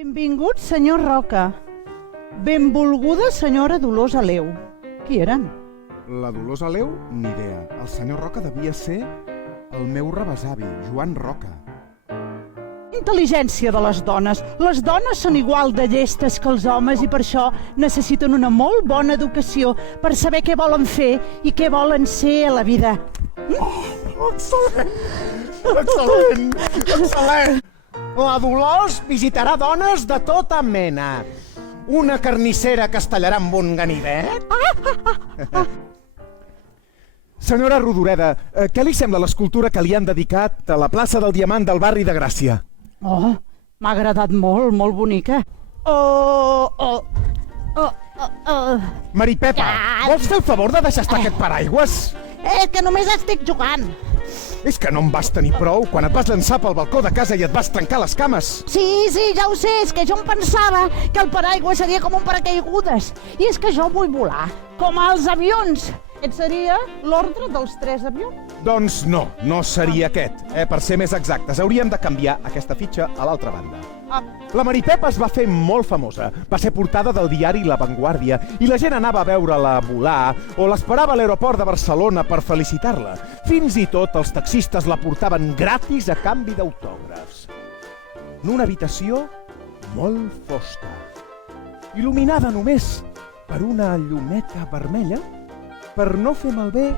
Benvingut, senyor Roca. Benvolguda, senyora Dolors Aleu. Qui eren? La Dolors Aleu, ni idea. El senyor Roca devia ser el meu rebesavi, Joan Roca. Intel·ligència de les dones. Les dones són igual de llestes que els homes i per això necessiten una molt bona educació per saber què volen fer i què volen ser a la vida. Excel·lent! Excel·lent! Excel·lent! La Dolors visitarà dones de tota mena. Una carnissera que es tallarà amb un ganivet? Senyora Rodoreda, què li sembla l'escultura que li han dedicat a la plaça del Diamant del barri de Gràcia? Oh, m'ha agradat molt, molt bonica. Maripepa, vols fer el favor de deixar estar aquest paraigües? Que només estic jugant. És que no em vas tenir prou quan et vas llançar pel balcó de casa i et vas trencar les cames. Sí, ja ho sé, és que jo em pensava que el paraigua seria com un paracaigudes. I és que jo vull volar, com els avions. Aquest seria l'ordre dels 3 avions. Doncs no, no seria aquest. Per ser més exactes, hauríem de canviar aquesta fitxa a l'altra banda. La Maripepa es va fer molt famosa. Va ser portada del diari La Vanguardia i la gent anava a veure-la volar o l'esperava a l'aeroport de Barcelona per felicitar-la. Fins i tot els taxistes la portaven gratis a canvi d'autògrafs. En una habitació molt fosca, il·luminada només per una llumeta vermella, per no fer malbé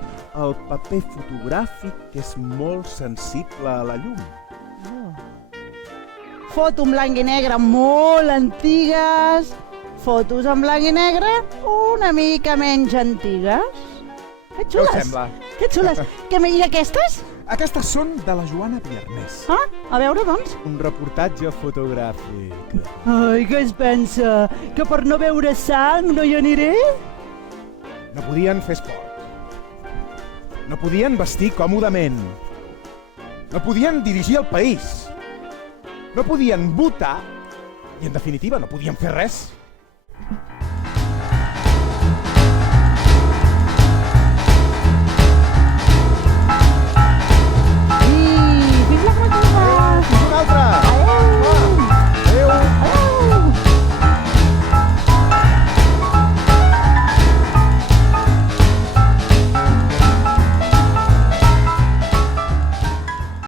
el paper fotogràfic que és molt sensible a la llum. Foto en blanc i negre molt antigues, fotos en blanc i negre una mica menys antigues. Que Què us xules! sembla? Que xules! I aquestes? Aquestes són de la Joana Viernes. A veure, doncs. Un reportatge fotogràfic. Ai, què es pensa? Que per no veure sang no hi aniré? No podien fer esport. No podien vestir còmodament. No podien dirigir el país. No podien votar. I, en definitiva, no podien fer res.